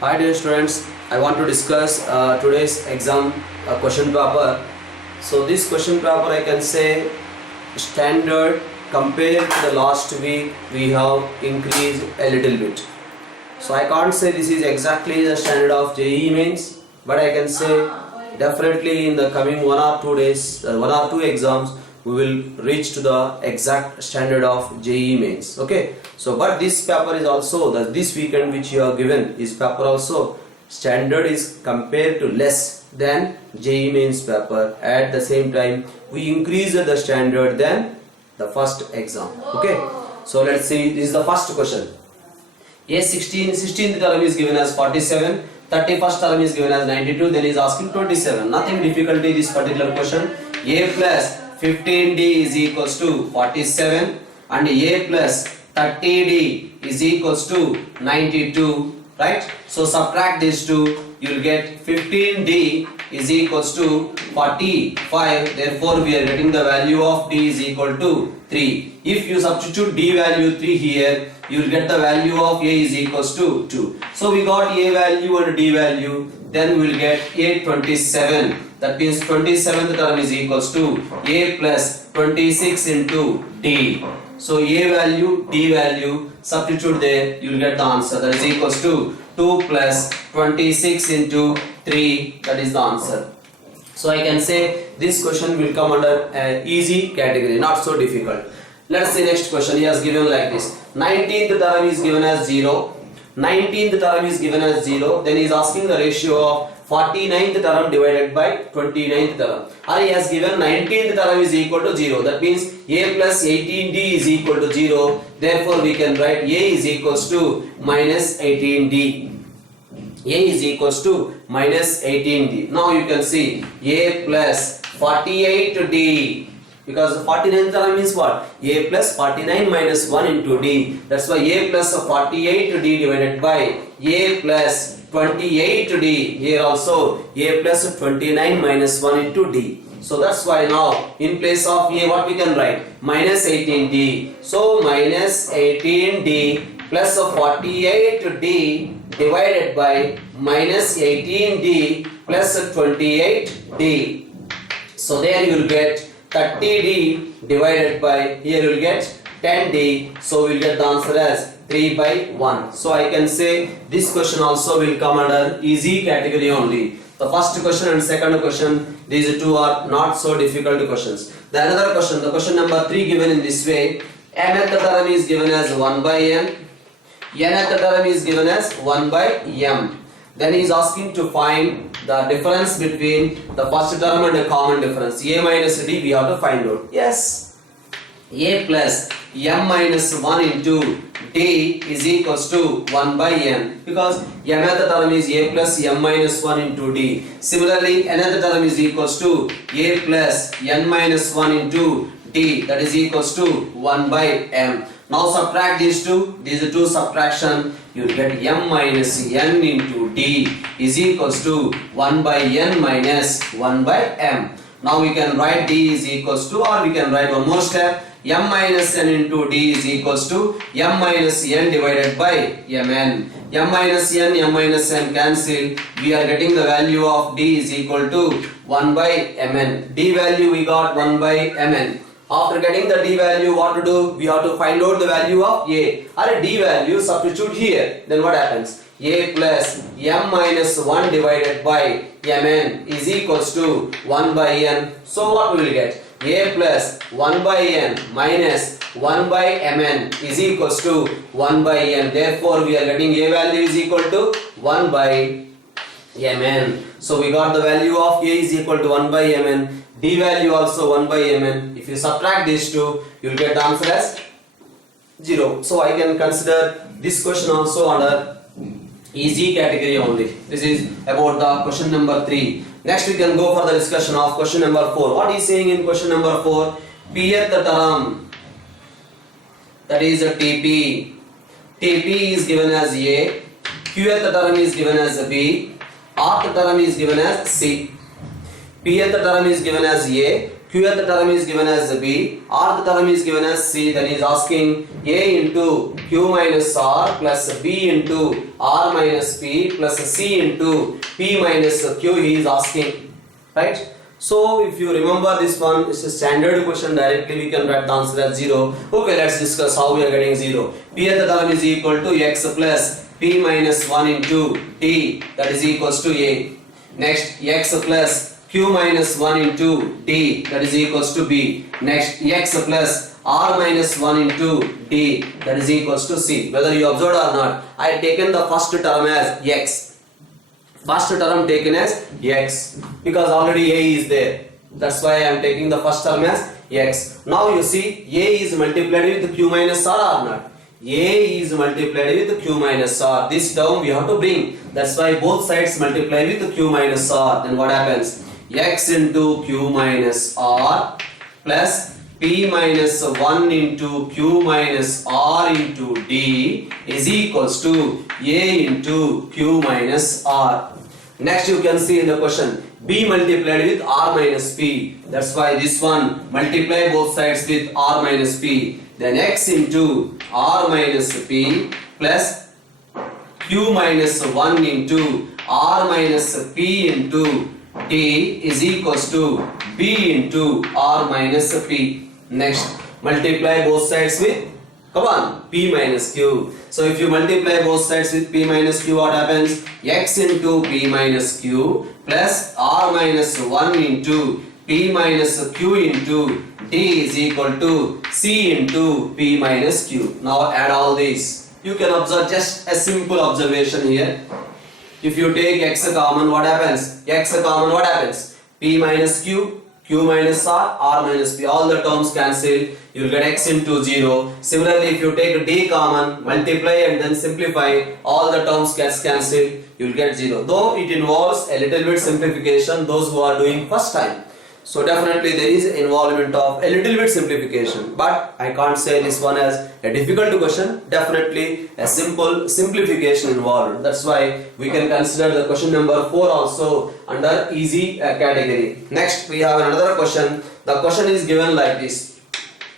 Hi dear students, I want to discuss today's exam question paper. So this question paper I can say standard compared to the last week we have increased a little bit. So I can't say this is exactly the standard of JEE mains, but I can say definitely in the coming 1 or 2 days, 1 or 2 exams we will reach to the exact standard of JEE mains. Okay, so but this paper is also this weekend which you have given is paper also standard is compared to less than JEE mains paper. At the same time we increase the standard than the first exam. Okay, so let's see, this is the first question. A 16th term is given as 47, 31st term is given as 92, then is asking 27. Nothing difficulty this particular question. A plus 15D is equals to 47 and A plus 30D is equals to 92, right? So subtract these two, you will get 15D is equals to 45, therefore we are getting the value of D is equal to 3. If you substitute D value 3 here, you will get the value of A is equals to 2. So we got A value and D value, then we will get A 27. That means 27th term is equals to A plus 26 into D. So A value, D value, substitute there, you will get the answer. That is equals to 2 plus 26 into 3. That is the answer. So I can say this question will come under an easy category, not so difficult. Let's see next question. He has given like this. 19th term is given as 0. 19th term is given as 0. Then he is asking the ratio of 49th term divided by 29th term. Or he has given 19th term is equal to 0. That means A plus 18D is equal to 0. Therefore we can write A is equals to minus 18D. A is equals to minus 18D. Now you can see A plus 48D. Because 49th term means what? A plus 49 minus 1 into D. That's why A plus 48D divided by A plus 28D. Here also A plus 29 minus 1 into D. So that's why now in place of A what we can write? Minus 18D. So minus 18D plus 48D divided by minus 18D plus 28D. So there you will get 30D divided by, here you will get 10D. So we will get the answer as 3 by 1. So I can say this question also will come under easy category only. The first question and second question, these two are not so difficult questions. The another question, the question number 3 given in this way, mth term is given as 1 by m, nth term is given as 1 by m. Then he is asking to find the difference between the first term and a common difference. A minus D we have to find out. Yes. A plus m minus 1 into D is equals to 1 by n. Because mth term is A plus m minus 1 into D. Similarly, nth term is equals to A plus n minus 1 into D. That is equals to 1 by m. Now subtract these two subtraction, you get m minus n into D is equals to 1 by n minus 1 by m. Now we can write D is equals to, or we can write one more step, m minus n into D is equals to m minus n divided by mn. M minus n cancel, we are getting the value of D is equal to 1 by mn. D value we got 1 by mn. After getting the D value, what to do? We have to find out the value of A. Or D value, substitute here. Then what happens? A plus m minus 1 divided by mn is equals to 1 by n. So what we will get? A plus 1 by n minus 1 by mn is equals to 1 by n. Therefore, we are getting A value is equal to 1 by mn. So we got the value of A is equal to 1 by mn. D value also 1 by mn. If you subtract these two, you will get the answer as 0. So I can consider this question also under easy category only. This is about the question number 3. Next we can go for the discussion of question number 4. What is saying in question number 4? Pth term, that is a TP. TP is given as A. Qth term is given as B. Rth term is given as C. Pth term is given as A, qth term is given as b, rth term is given as c, then he is asking a into q minus r plus b into r minus p plus c into p minus q he is asking, right? So if you remember this one, it's a standard question, directly we can write the answer as 0. Okay, let's discuss how we are getting 0. Pth term is equal to x plus p minus 1 into t, that is equals to a. Next, x plus q minus 1 into d, that is equals to b. Next, x plus r minus 1 into d, that is equals to c. Whether you observed or not, I have taken the first term as x. First term taken as x because already a is there. That's why I am taking the first term as x. Now you see a is multiplied with q minus r or not? A is multiplied with q minus r. This term we have to bring. That's why both sides multiply with q minus r. Then what happens? X into q minus r plus p minus 1 into q minus r into d is equals to a into q minus r. Next you can see in the question b multiplied with r minus p. That's why this one multiply both sides with r minus p. Then x into r minus p plus q minus 1 into r minus p into t is equals to b into r minus p. Next, multiply both sides with, come on, p minus q. So if you multiply both sides with p minus q, what happens? X into p minus q plus r minus 1 into p minus q into d is equal to c into p minus q. Now add all these. You can observe just a simple observation here. If you take x common, what happens? X common, what happens? P minus q, q minus r, r minus p, all the terms cancel, you will get x into 0. Similarly, if you take d common, multiply and then simplify, all the terms gets cancelled, you will get 0. Though it involves a little bit simplification, those who are doing first time. So definitely there is involvement of a little bit simplification, but I can't say this one as a difficult question. Definitely a simple simplification involved. That's why we can consider the question number 4 also under easy category. Next we have another question. The question is given like this.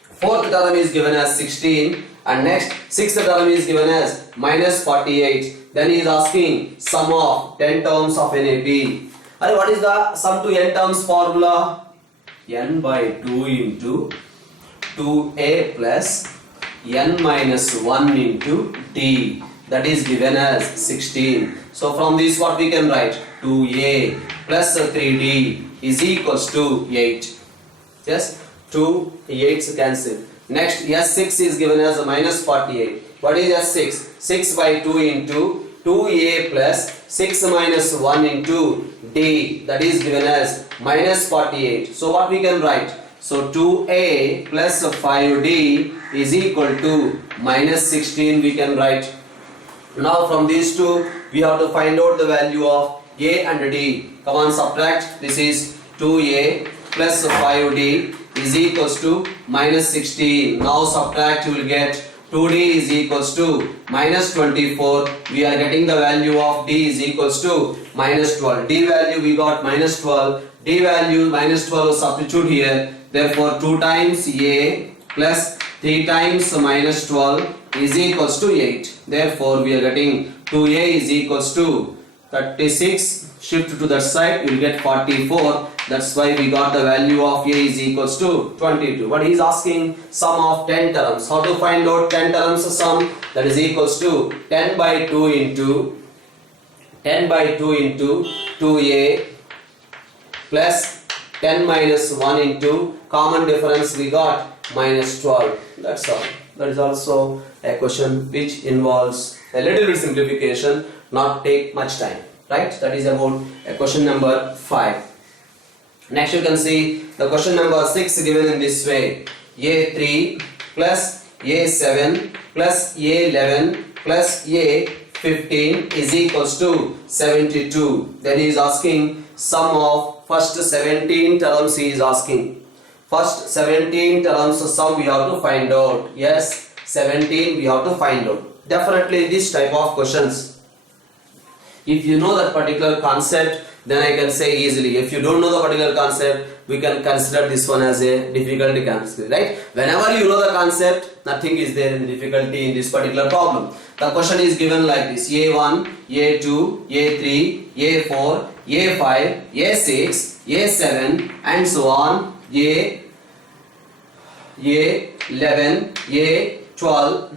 Fourth term is given as 16 and next sixth term is given as minus 48. Then he is asking sum of 10 terms of NAP. And what is the sum to n terms formula? N by 2 into 2a plus n minus 1 into t, that is given as 16. So from this what we can write? 2a plus 3d is equals to 8. Yes, 2 8's cancel. Next S6 is given as a minus 48. What is S6? 6 by 2 into 2a plus 6 minus 1 into d, that is given as minus 48. So what we can write? So 2a plus 5d is equal to minus 16 we can write. Now from these two we have to find out the value of a and d. Come on, subtract. This is 2a plus 5d is equals to minus 16. Now subtract, you will get 2d is equals to minus 24. We are getting the value of d is equals to minus 12. D value we got minus 12. D value minus 12 substitute here. Therefore 2 times a plus 3 times minus 12 is equals to 8. Therefore we are getting 2a is equals to 36. Shift to that side, you will get 44. That's why we got the value of a is equals to 22. But he is asking sum of 10 terms. How to find out 10 terms sum? That is equals to 10 by 2 into 2a plus 10 minus 1 into common difference we got minus 12. That's all. That is also a question which involves a little bit simplification, not take much time. Right? That is about question number 5. Next you can see the question number 6 given in this way. A3 plus A7 plus A11 plus A15 is equals to 72. Then he is asking sum of first 17 terms he is asking. First 17 terms sum we have to find out. Yes, 17 we have to find out. Definitely this type of questions, if you know that particular concept, then I can say easily. If you don't know the particular concept, we can consider this one as a difficulty concept, right? Whenever you know the concept, nothing is there in difficulty in this particular problem. The question is given like this: A1, A2, A3, A4, A5, A6, A7 and so on, A11, A12,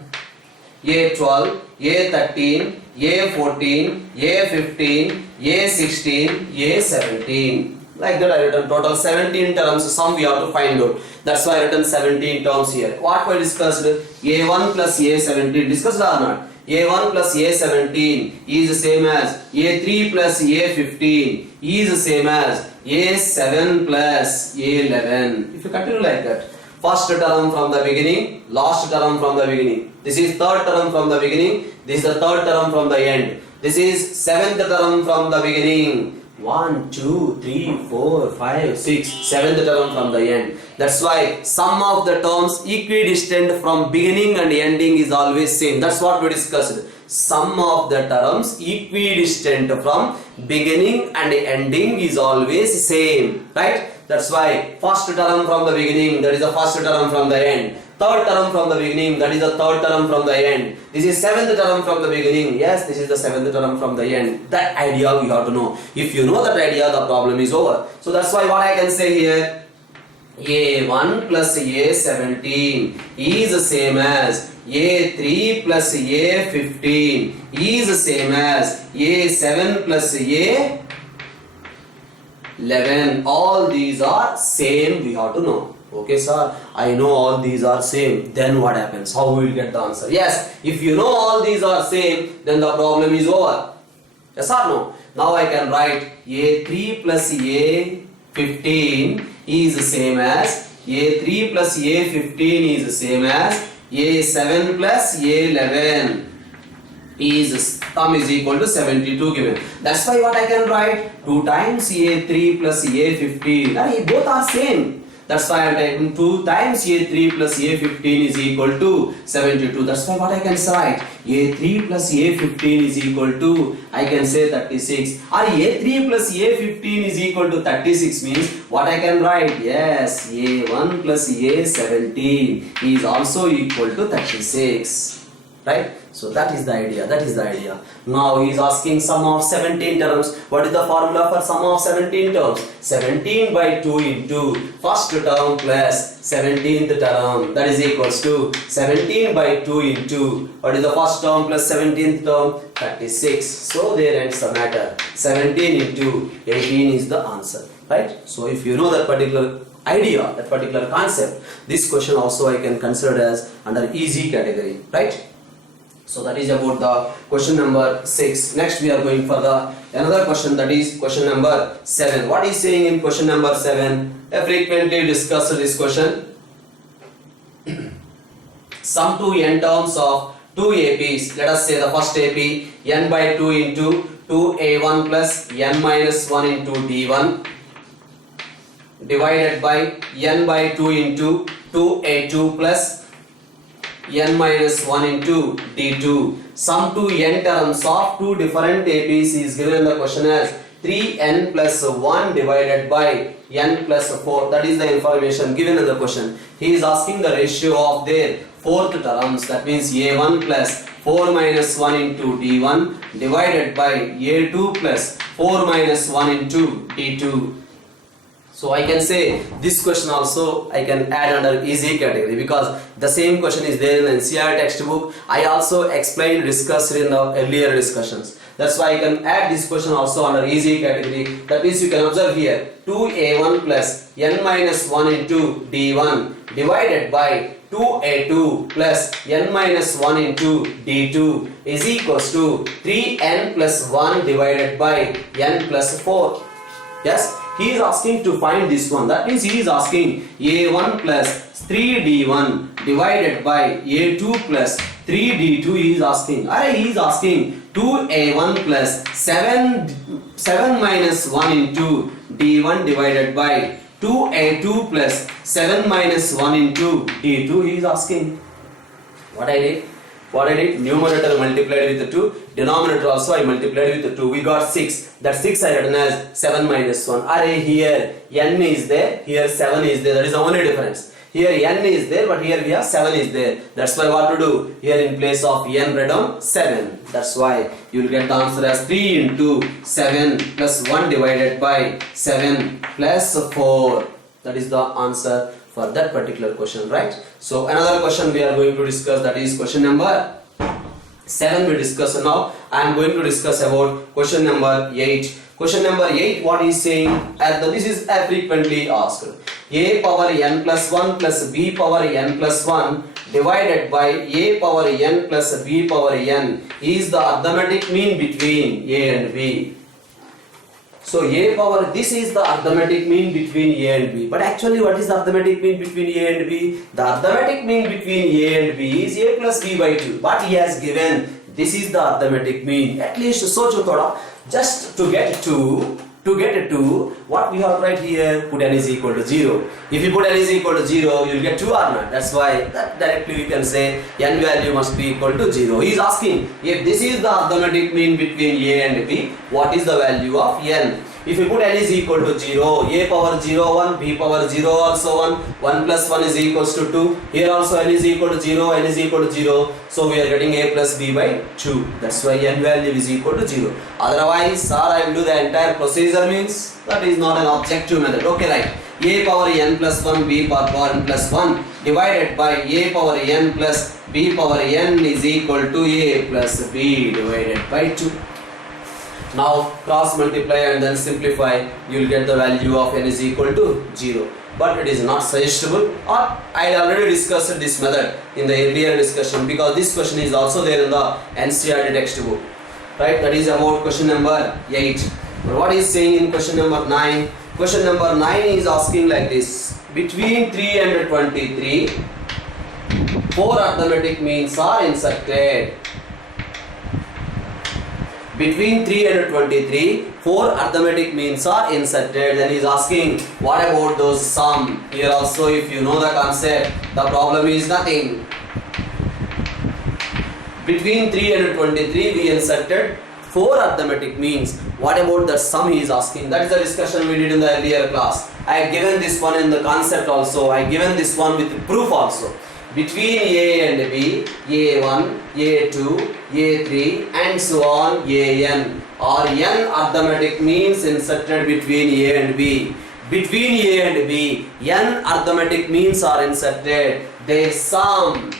A12, A13, A14, A15, A16, A17. Like that I written total 17 terms. Sum we have to find out. That's why I written 17 terms here. What we discussed? A1 plus A17 discussed or not? A1 plus A17 is the same as A3 plus A15 is the same as A7 plus A11. If you continue like that, first term from the beginning, last term from the beginning. This is third term from the beginning. This is the third term from the end. This is seventh term from the beginning. 1, 2, 3, 4, 5, 6, seventh term from the end. That's why sum of the terms equidistant from beginning and ending is always same. That's what we discussed. Sum of the terms equidistant from beginning and ending is always same, right? That's why first term from the beginning, that is the first term from the end. Third term from the beginning, that is the third term from the end. This is seventh term from the beginning. Yes, this is the seventh term from the end. That idea we have to know. If you know that idea, the problem is over. So that's why what I can say here, A1 plus A17 is the same as A3 plus A15 is the same as A7 plus A11. All these are same, we have to know. Okay sir, I know all these are same. Then what happens? How we will get the answer? Yes, if you know all these are same, then the problem is over. Yes or no? Now I can write A3 plus A15 is the same as A3 plus A15 is the same as A7 plus A11 is sum is equal to 72 given. That's why what I can write 2 times A3 plus A15. Both are same. That's why I am taking 2 times A3 plus A15 is equal to 72. That's why what I can write A3 plus A15 is equal to, I can say 36. Or A3 plus A15 is equal to 36 means what I can write? Yes, A1 plus A17 is also equal to 36. Right? So that is the idea. That is the idea. Now he is asking sum of 17 terms. What is the formula for sum of 17 terms? 17 by 2 into first term plus 17th term. That is equals to 17 by 2 into what is the first term plus 17th term? 36. So there ends the matter. 17 into 18 is the answer. Right? So if you know that particular idea, that particular concept, this question also I can consider as under easy category. Right? So that is about the question number 6. Next we are going for the another question, that is question number 7. What is saying in question number 7? I frequently discussed this question. Sum to n terms of 2 APs. Let us say the first AP n by 2 into 2a1 plus n minus 1 into d1 divided by n by 2 into 2a2 plus n minus 1 into d2. Sum to n terms of 2 different APs is given in the question as 3n plus 1 divided by n plus 4. That is the information given in the question. He is asking the ratio of their fourth terms. That means a1 plus 4 minus 1 into d1 divided by a2 plus 4 minus 1 into d2. So I can say this question also I can add under easy category because the same question is there in the NCERT textbook. I also explained, discussed in the earlier discussions. That's why I can add this question also under easy category. That means you can observe here 2a1 plus n minus 1 into d1 divided by 2a2 plus n minus 1 into d2 is equals to 3n plus 1 divided by n plus 4. Yes, he is asking to find this one. That means he is asking a1 plus 3d1 divided by a2 plus 3d2 he is asking. He is asking 2a1 plus 7 minus 1 into d1 divided by 2a2 plus 7 minus 1 into d2 he is asking. What I did? What I did? Numerator multiplied with 2. Denominator also I multiplied with 2. We got 6. That 6 I written as 7 minus 1. Array here n is there. Here 7 is there. That is the only difference. Here n is there, but here we have 7 is there. That's why what to do? Here in place of n write down 7. That's why you will get the answer as 3 into 7 plus 1 divided by 7 plus 4. That is the answer for that particular question, right? So another question we are going to discuss, that is question number 7 we discuss now. I am going to discuss about question number 8. Question number 8, what is saying, this is frequently asked. A power n plus 1 plus b power n plus 1 divided by a power n plus b power n is the arithmetic mean between a and b. So a power, this is the arithmetic mean between a and b. But actually what is the arithmetic mean between a and b? The arithmetic mean between a and b is a plus b by 2. But he has given this is the arithmetic mean. At least socho thoda, just to get 2, what we have right here, put n is equal to 0. If you put n is equal to 0, you will get 2 or not. That's why that directly we can say n value must be equal to 0. He is asking if this is the arithmetic mean between a and b, what is the value of n? If you put n is equal to 0, a power 0, 1, b power 0 also 1, 1 plus 1 is equals to 2. Here also n is equal to 0, n is equal to 0. So we are getting a plus b by 2. That's why n value is equal to 0. Otherwise, sir, I will do the entire procedure means that is not an objective method. Okay, right. A power n plus 1, b power n plus 1 divided by a power n plus b power n is equal to a plus b divided by 2. Now cross multiply and then simplify, you will get the value of n is equal to 0. But it is not suggestible, or I already discussed this method in the earlier discussion, because this question is also there in the NCERT textbook, right? That is about question number 8. But what is saying in question number 9? Question number 9 is asking like this: between 3 and 23, 4 arithmetic means are inserted. Between 3 and 23, 4 arithmetic means are inserted. Then he is asking, what about those sum? Here also, if you know the concept, the problem is nothing. Between 3 and 23, we inserted 4 arithmetic means. What about the sum he is asking? That is the discussion we did in the earlier class. I have given this one in the concept also. I have given this one with proof also. Between A and B, A1, A2, A3 and so on, AN or n arithmetic means inserted between A and B. Between A and B, n arithmetic means are inserted. They sum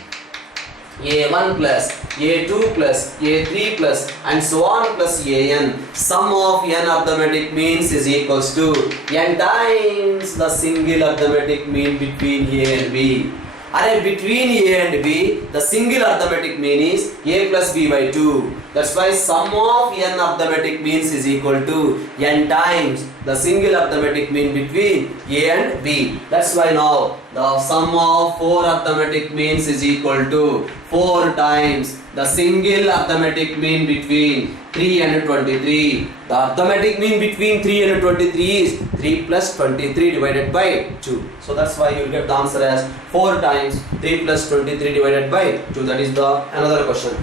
A1 plus A2 plus A3 plus and so on plus AN. Sum of n arithmetic means is equals to n times the single arithmetic mean between A and B. Between A and B, the single arithmetic mean is A plus B by 2. That's why sum of n arithmetic means is equal to n times the single arithmetic mean between A and B. That's why now the sum of 4 arithmetic means is equal to 4 times the single arithmetic mean between 3 and 23. The arithmetic mean between 3 and 23 is 3 plus 23 divided by 2. So that's why you will get the answer as 4 times 3 plus 23 divided by 2. That is the another question.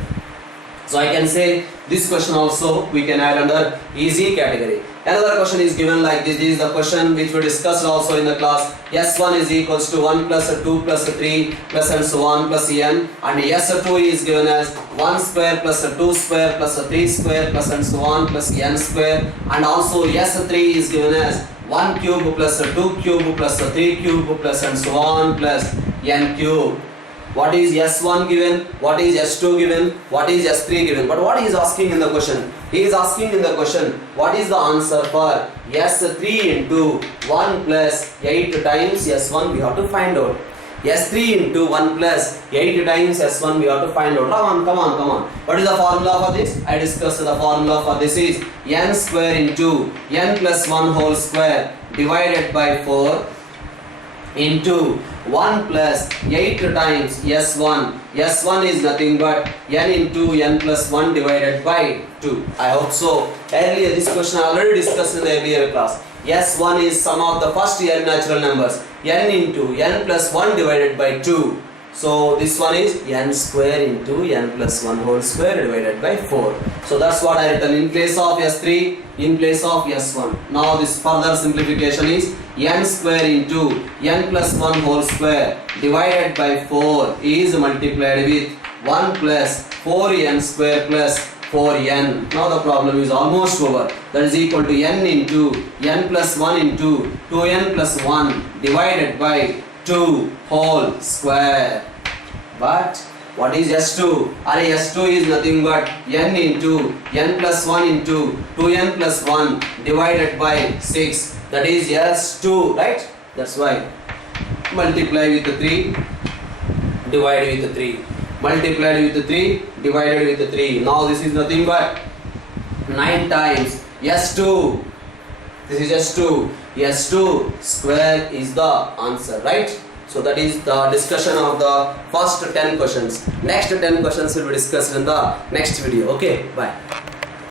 So I can say this question also we can add under easy category. Another question is given like this. This is the question which we discussed also in the class. S1 is equals to 1 plus 2 plus 3 plus and so on plus n, and S2 is given as 1 square plus 2 square plus 3 square plus and so on plus n square, and also S3 is given as 1 cube plus 2 cube plus 3 cube plus and so on plus n cube. What is S1 given? What is S2 given? What is S3 given? But what he is asking in the question? He is asking in the question, what is the answer for S3 into 1 plus 8 times S1 we have to find out. S3 into 1 plus 8 times S1 we have to find out. Come on. What is the formula for this? I discussed the formula for this is n square into n plus 1 whole square divided by 4 into 1 plus 8 times S1. S1 is nothing but n into n plus 1 divided by 2. I hope so. Earlier this question I already discussed in the earlier class. S1 is sum of the first n natural numbers. N into n plus 1 divided by 2. So this one is n square into n plus 1 whole square divided by 4. So that's what I written in place of s3, in place of s1. Now this further simplification is n square into n plus 1 whole square divided by 4 is multiplied with 1 plus 4n square plus 4n. Now the problem is almost over. That is equal to n into n plus 1 into 2n plus 1 divided by 2 whole square. But what is S2? S2 is nothing but n into n plus 1 into 2n plus 1 divided by 6. That is S2, right? That's why multiply with the 3, divide with the 3. Multiplied with the 3, divided with the 3. Now this is nothing but 9 times S2. This is S2. S2 square is the answer, right? So that is the discussion of the first 10 questions. Next 10 questions will be discussed in the next video. Okay, bye.